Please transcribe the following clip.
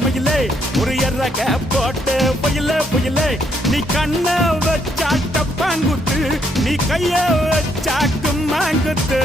மயிலே ஒரு எறக்க போட்டு புயலே நீ கண்ண வச்சாட்ட பாங்குத்து நீ கைய வச்சாக்கு மாங்குத்து